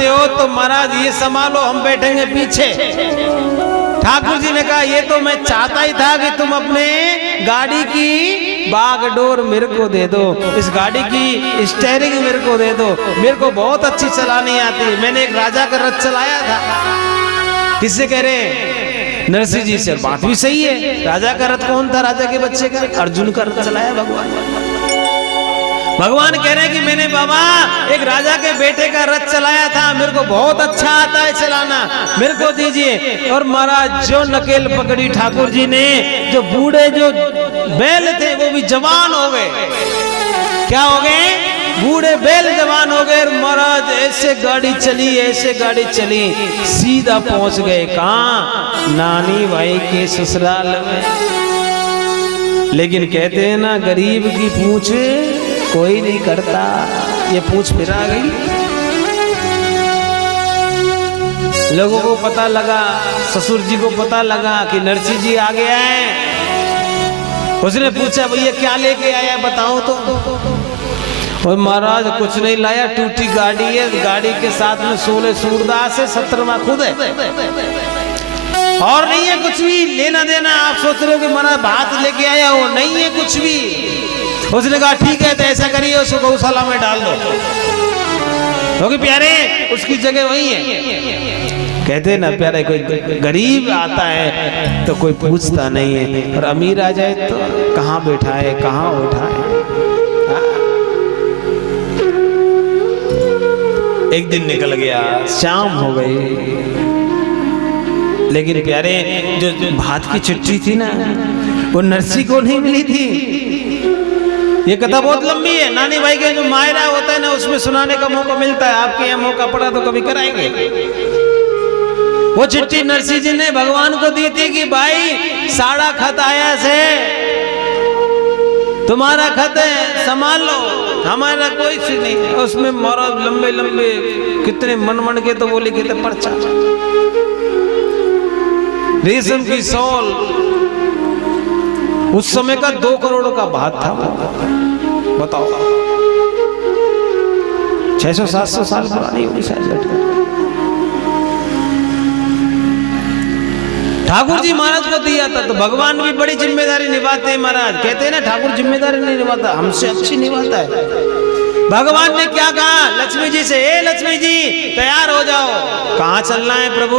चाहते हो तो महाराज ये संभालो, हम बैठेंगे पीछे। ठाकुर जी ने कहा ये तो मैं चाहता ही था कि तुम अपने गाड़ी की बागडोर मेरे को दे दो, इस गाड़ी की स्टीयरिंग मेरे को दे दो, मेरे को बहुत अच्छी चलानी आती है। मैंने एक राजा का रथ चलाया था। किससे कह रहे हैं? नरसिंह जी से। बात भी सही है, राजा का रथ कौन था? राजा के बच्चे का, अर्जुन का रथ चलाया भगवान। भगवान कह रहे हैं कि मैंने बाबा एक राजा के बेटे का रथ चलाया था, मेरे को बहुत अच्छा आता है चलाना, मेरे को दीजिए। और महाराज जो नकेल पकड़ी ठाकुर जी ने, जो बूढ़े जो बैल थे वो भी जवान हो गए। क्या हो गए? बूढ़े बैल जवान हो गए। महाराज ऐसे गाड़ी चली, ऐसे गाड़ी चली, सीधा पहुंच गए कहां? नानी भाई के ससुराल में। लेकिन कहते हैं ना, गरीब की पूछ कोई नहीं करता। ये पूछ फिरा गई। लोगों को पता लगा, ससुर जी को पता लगा कि नरसिंह जी आ गया है। उसने पूछा भैया क्या लेके आया बताओ तो। और महाराज कुछ नहीं लाया, टूटी गाड़ी है, गाड़ी के साथ में 16 सूरदास है, 17वां खुद है, और नहीं है कुछ भी लेना देना। आप सोच रहे हो कि महाराज भात लेके आया हो, नहीं है कुछ भी। उसने कहा ठीक है तो ऐसा करिए, उसको गौशाला में डाल दो, क्योंकि प्यारे उसकी जगह वही है। कहते ना प्यारे, कोई गरीब आता है तो कोई पूछता नहीं है, और अमीर आ जाए तो कहाँ बैठा है, कहाँ उठाए। एक दिन निकल गया, शाम हो गई, लेकिन प्यारे जो भात की चिट्ठी थी ना, वो नरसिंह को नहीं मिली थी। ये कथा बहुत लंबी है। नानी भाई का जो मायरा होता है ना, उसमें सुनाने का मौका मिलता है। आपके यहाँ मौका पड़ा तो कभी कराएंगे। वो चिट्ठी नरसिंह जी ने भगवान को दी थी कि भाई साड़ा खत आया से, तुम्हारा खत है, संभाल लो, हमारा कोई सी नहीं है। उसमें महाराज लंबे लंबे कितने मन के तो वो लिखे थे पर्चा, रेशम की शॉल, उस समय का 2 करोड़ का भात था। बताओ 600-700 साल पुरानी होगी शायद। ठाकुर जी महाराज को दिया था, तो भगवान भी बड़ी जिम्मेदारी निभाते हैं। महाराज कहते हैं ना, ठाकुर जिम्मेदारी नहीं निभाता, हमसे अच्छी निभाता है। भगवान ने क्या कहा लक्ष्मी जी से? ए लक्ष्मी जी तैयार हो जाओ। कहाँ चलना है प्रभु?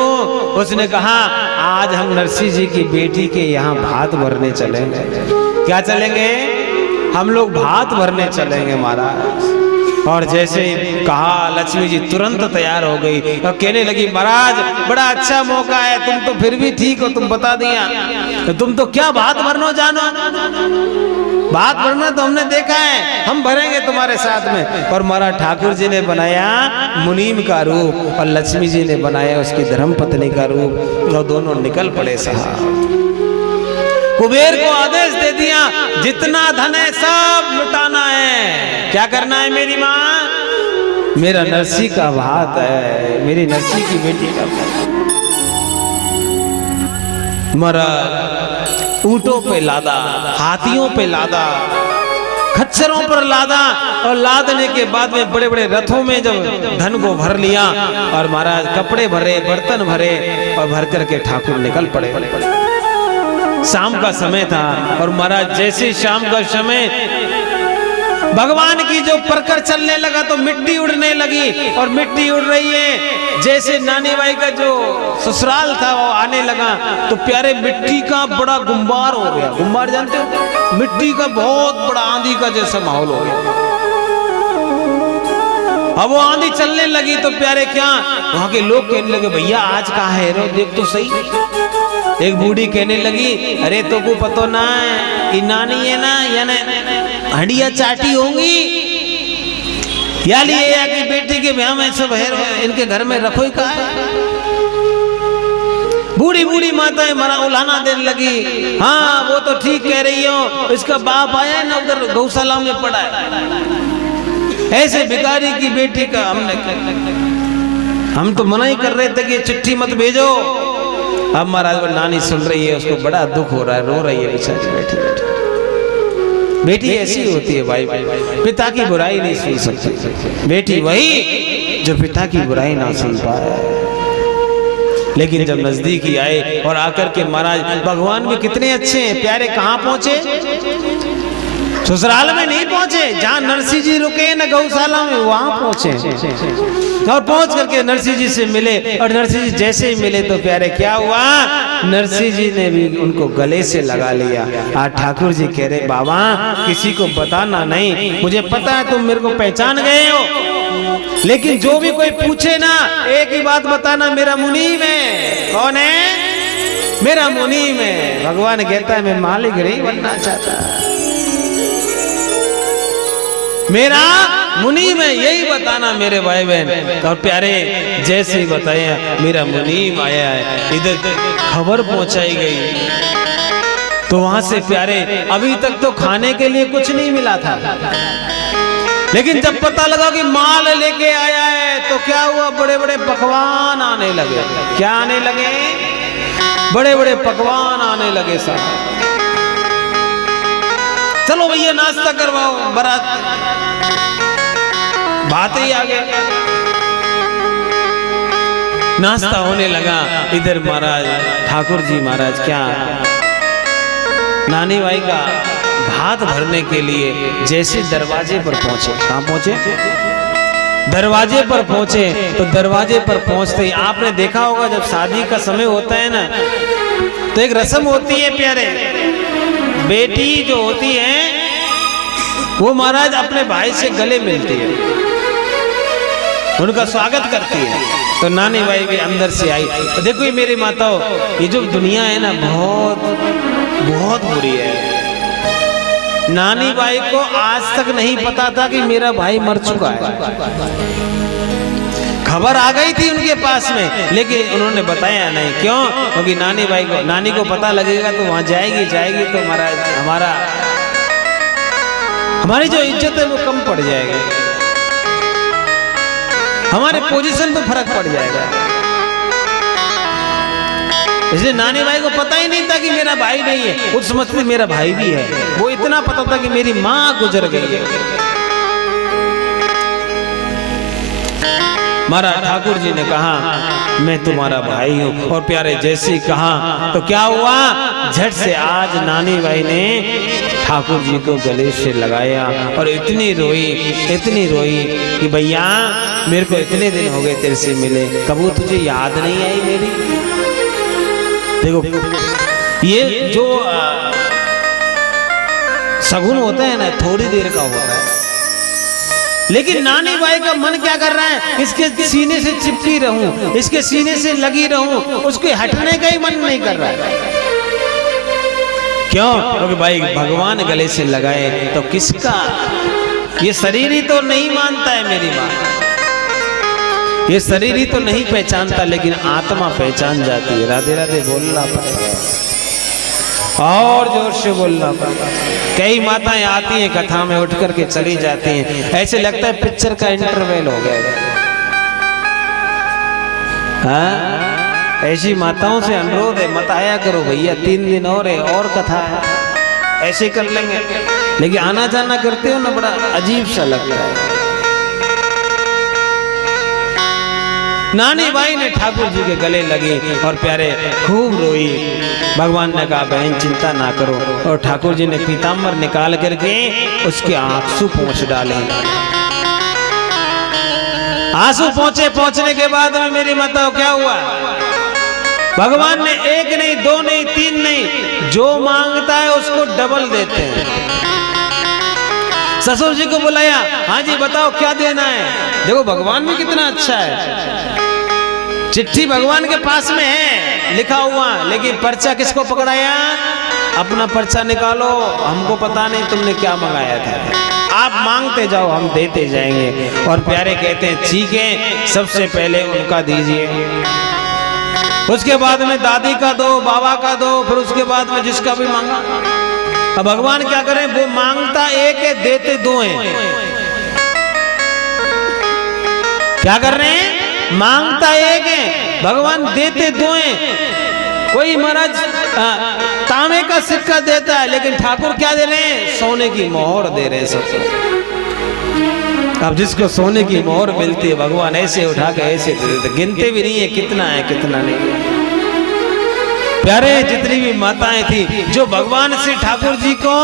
उसने कहा आज हम नरसिंह जी की बेटी के यहाँ भात भरने चलेंगे। क्या चलेंगे? हम लोग भात भरने चलेंगे महाराज। और जैसे कहा लक्ष्मी जी तुरंत तैयार हो गई और कहने लगी महाराज बड़ा अच्छा मौका है, तुम तो फिर भी ठीक हो, तुम बता दिया तो तुम तो क्या भात भरना जानो? भात भरना तो हमने देखा है, हम भरेंगे तुम्हारे साथ में। और महाराज ठाकुर जी ने बनाया मुनीम का रूप और लक्ष्मी जी ने बनाया उसकी धर्मपत्नी का रूप, और दोनों निकल पड़े साहब। कुबेर को आदेश दे दिया जितना धन है सब लुटाना है। क्या करना है मेरी माँ? मेरा नरसिंह का भात है, मेरी नरसिंह की बेटी का भात। महाराज ऊंटों पे लादा, हाथियों पे लादा, खच्चरों पर लादा, और लादने के बाद में बड़े बड़े रथों में जब धन को भर लिया, और महाराज कपड़े भरे, बर्तन भरे, और भर करके ठाकुर निकल पड़े। शाम का समय था, और महाराज जैसे शाम का समय भगवान की जो परकर चलने लगा तो मिट्टी उड़ने लगी, और मिट्टी उड़ रही है। जैसे नानी भाई का जो ससुराल था वो आने लगा तो प्यारे मिट्टी का बड़ा गुम्बार हो गया। गुम्बार जानते हो? मिट्टी का बहुत बड़ा आंधी का जैसा माहौल हो गया। अब वो आंधी चलने लगी तो प्यारे क्या वहां के लोग कहने लगे भैया आज कहाँ है रो, देख तो सही। एक बूढ़ी कहने लगी अरे तो को पतो ना है नानी है ना, यानी हंडिया चाटी होंगी, या लिए या कि बेटी के ब्याह में सब है, इनके घर में रखो ही कहा है। बूढ़ी बूढ़ी माताएं मरा उलाना देने लगी, हाँ वो तो ठीक कह रही हो, इसका बाप आया है ना उधर गौशाला में पड़ा है, ऐसे भिखारी की बेटी का हम तो मना ही कर रहे थे कि चिट्ठी मत भेजो। अब महाराज नानी सुन रही है, उसको बड़ा दुख हो रहा है, रो रही है बेचारी बैठी बैठी। बेटी ऐसी होती है भाई, पिता की बुराई नहीं सुन सकती। बेटी वही जो पिता की बुराई ना सुन पाए। लेकिन जब नजदीकी आए और आकर के महाराज भगवान भी कितने अच्छे हैं प्यारे, कहाँ पहुंचे? ससुराल में नहीं पहुंचे, जहां नरसिंह जी रुके न गौशाला में वहां पहुंचे। और पहुंच करके नरसिंह जी से मिले, और नरसिंह जी जैसे ही मिले तो प्यारे क्या हुआ, नरसिंह जी ने भी उनको गले से लगा लिया। आज ठाकुर जी कह रहे बाबा किसी को बताना नहीं, मुझे पता है तुम मेरे को पहचान गए हो, लेकिन जो भी कोई पूछे ना एक ही बात बताना, मेरा मुनीम है। कौन है? मेरा मुनीम है। भगवान कहता है मैं मालिक नहीं बनना चाहता, मेरा मुनीम है, यही बताना मेरे भाई बहन। और प्यारे जैसे ही बताया मेरा मुनीम आया है, इधर खबर पहुंचाई गई। तो वहां से प्यारे अभी तक तो खाने के लिए कुछ नहीं मिला था, लेकिन जब पता लगा कि माल लेके आया है तो क्या हुआ, बड़े बड़े पकवान आने लगे। क्या आने लगे? बड़े बड़े पकवान आने लगे साहब। चलो भैया नाश्ता करवाओ, बारात बात ही आ गया। नाश्ता होने लगा। इधर महाराज ठाकुर जी महाराज क्या नानी भाई का भात भरने के लिए जैसे दरवाजे पर पहुंचे, कहां पहुंचे? दरवाजे पर पहुंचे। तो दरवाजे पर पहुंचते ही आपने देखा होगा जब शादी का समय होता है ना, तो एक रस्म होती है प्यारे, बेटी जो होती है वो महाराज अपने भाई से गले मिलती है, उनका स्वागत करती है। तो नानी भाई भी अंदर से आई। तो देखो ये मेरी माताओं, ये जो दुनिया है ना बहुत बहुत बुरी है। नानी भाई को आज तक नहीं पता था कि मेरा भाई मर चुका है। खबर आ गई थी उनके पास में, लेकिन उन्होंने बताया नहीं। क्यों? क्योंकि नानी को पता लगेगा तो वहां जाएगी तो महाराज हमारी जो इज्जत है वो कम पड़ जाएगी, हमारे पोजीशन पे फर्क पड़ जाएगा। इसलिए नानी भाई को पता ही नहीं था कि मेरा भाई नहीं है, उस समझते मेरा भाई भी है। वो इतना पता था कि मेरी माँ गुजर गई है। महाराज ठाकुर जी ने कहा मैं तुम्हारा भाई हूं। और प्यारे जैसे ही कहा तो क्या हुआ, झट से आज नानी भाई ने ठाकुर जी को गले से लगाया और इतनी रोई कि भैया मेरे को इतने दिन हो गए तेरे से मिले, कबू तुझे याद नहीं आई मेरी? देखो ये जो सगुन होता है ना थोड़ी देर का होता है, लेकिन नानी भाई का मन क्या कर रहा है, इसके सीने से चिपकी रहूं, इसके सीने से लगी रहूं, उसके हटने का ही मन नहीं कर रहा है। क्यों? क्योंकि भाई भगवान गले से लगाए तो किसका, ये शरीर ही तो नहीं मानता है मेरी माँ, ये शरीर ही तो नहीं पहचानता, लेकिन आत्मा पहचान जाती है। राधे राधे बोलना पड़ेगा, और जोर से बोलना पड़ेगा। कई माताएं आती हैं कथा में उठ करके चली जाती हैं, ऐसे लगता है पिक्चर का इंटरवल हो गया। हाँ? ऐसी माताओं से अनुरोध है मत आया करो भैया, 3 दिन और है और कथा है, ऐसे कर लेंगे। लेकिन आना जाना करते हो ना बड़ा अजीब सा लगता है। नानी भाई ने ठाकुर जी के गले लगी और प्यारे खूब रोई। भगवान ने कहा बहन चिंता ना करो, और ठाकुर जी ने पीताम्बर निकाल करके उसके आंसू पोंछ डाले। आंसू पहुंचने के बाद में मेरी माता क्या हुआ, भगवान ने 1 नहीं 2 नहीं 3 नहीं, जो मांगता है उसको डबल देते हैं। ससुर जी को बुलाया, हाँ जी बताओ क्या देना है। देखो भगवान भी कितना अच्छा है, चिट्ठी भगवान के पास में है लिखा हुआ, लेकिन पर्चा किसको पकड़ाया? अपना पर्चा निकालो, हमको पता नहीं तुमने क्या मंगाया था, आप मांगते जाओ हम देते जाएंगे। और प्यारे कहते हैं ठीक है, सबसे पहले उनका दीजिए, उसके बाद में दादी का दो, बाबा का दो, फिर उसके बाद में जिसका भी मांगा। अब भगवान क्या करें, वो मांगता एक है देते 2 हैं। क्या कर रहे हैं, मांगता एक है, भगवान देते 2 हैं। कोई महाराज तांबे का सिक्का देता है, लेकिन ठाकुर क्या दे रहे हैं, सोने की मोहर दे रहे हैं सबको। अब जिसको सोने की मोहर मिलती है भगवान ऐसे उठा के ऐसे दे देते, गिनते भी नहीं है कितना है कितना नहीं है। प्यारे जितनी भी माताएं थी जो भगवान श्री ठाकुर जी को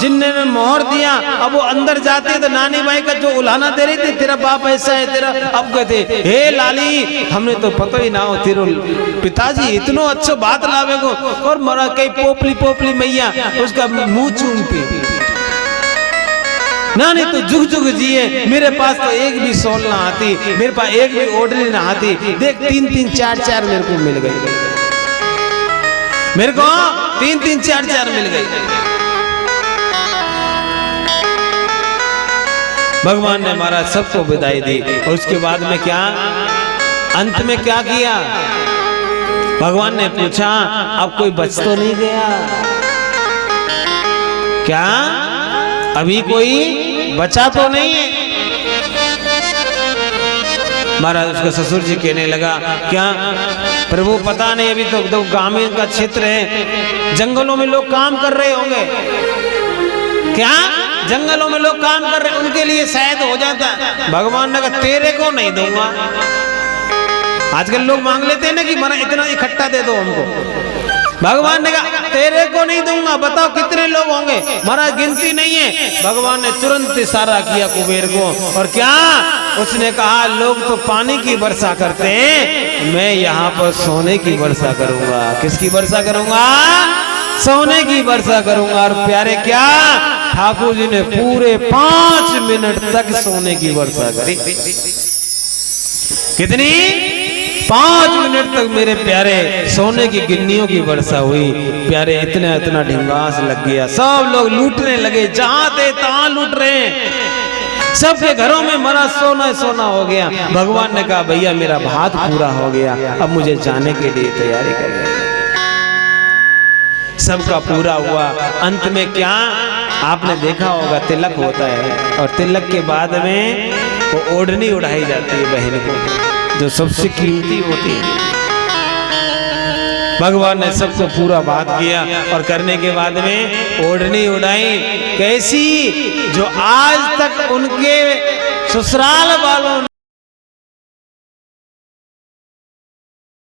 जिनने मोहर दिया, अब वो अंदर जाते तो नानी माई का जो उलाना दे रही थी, तेरा बाप ऐसा है तेरा, अब कहते हे लाली हमने तो पता ही ना हो तेरो पिताजी इतनो अच्छो बात लावे को, और मरा कई पोपली पोपली मैया उसका मुंह चूमती, ना नहीं तो जुग जुग जिए, मेरे पास तो एक भी सोल ना आती, मेरे पास एक भी ओढ़नी ना आती, देख 3-3 4-4 मेरे को मिल गई, मेरे को 3-3 4-4 मिल गई। भगवान ने महाराज सबको विदाई दी और उसके बाद में क्या अंत में क्या किया, भगवान ने पूछा अब कोई बच तो नहीं गया क्या, अभी कोई बचा तो नहीं है। महाराज उसका ससुर जी कहने लगा क्या प्रभु पता नहीं, अभी तो ग्रामीण का क्षेत्र है, जंगलों में लोग काम कर रहे होंगे, क्या जंगलों में लोग काम कर रहे उनके लिए शायद हो जाता। भगवान ने कहा तेरे को नहीं दूंगा, आजकल लोग मांग लेते हैं ना कि मना इतना इकट्ठा दे दो हमको, भगवान ने कहा तेरे को नहीं दूंगा, बताओ कितने लोग होंगे, महाराज गिनती नहीं है। भगवान ने तुरंत इशारा किया कुबेर को, और क्या उसने कहा लोग तो पानी की वर्षा करते हैं, मैं यहाँ पर सोने की वर्षा करूंगा। किसकी वर्षा करूंगा, सोने की वर्षा करूंगा। और प्यारे क्या ठाकुर जी ने पूरे 5 मिनट तक सोने की वर्षा करी, कितनी 5 मिनट तक मेरे प्यारे सोने की गिन्नियों की वर्षा हुई। प्यारे इतना इतना ढिंगास लग गया, सब लोग लूटने लगे, जहां थे तहां लूट रहे हैं, सबके घरों में मरा सोना सोना हो गया। भगवान ने कहा भैया मेरा भात पूरा हो गया, अब मुझे जाने के लिए तैयारी करनी। सबका पूरा हुआ। अंत में क्या आपने देखा होगा तिलक होता है, और तिलक के बाद में वो ओढ़नी उड़ाई जाती है बहन को, जो सबसे कीमती होती है। भगवान ने सबको पूरा बात किया और करने के बाद में ओढ़नी उड़ाई, कैसी जो आज तक उनके ससुराल वालों